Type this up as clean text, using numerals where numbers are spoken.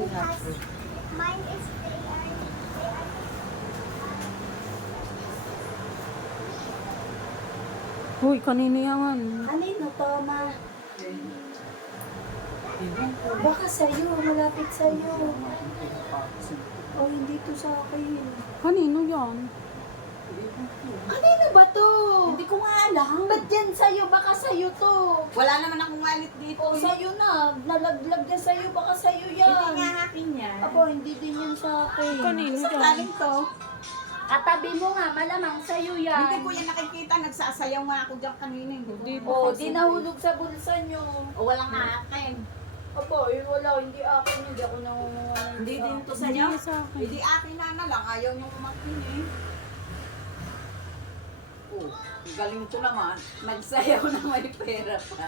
Because mine is Uy, kanino yan? Kanino to, ma? Baka sa'yo, malapit sa'yo. O hindi to sa akin. Kanino yan? Kanino ba to? Hindi ko nga alam. Ba't yan sa'yo? Baka sa'yo to. Wala naman akong wallet dito. O sa'yo na. Nalaglag yan sa'yo. Baka sa'yo yan. Hindi nga akin yan. Apo, hindi din yan sa akin. Kanino Saan yan? galing to? Katabi mo nga, malamang sa'yo yan. Hindi ko yan nakikita. Nagsasayaw nga ako dyan kanina. Hindi O, di nahulog sa bulsa nyo. O walang akin. Apo, wala. Hindi akin. Hindi ako nangunguha. Hindi din to Hindi sa'yo. sa akin. Hindi akin na lang. Ayaw niyong umakin eh. Oh, galing ko naman. Nagsayaw na may pera pa.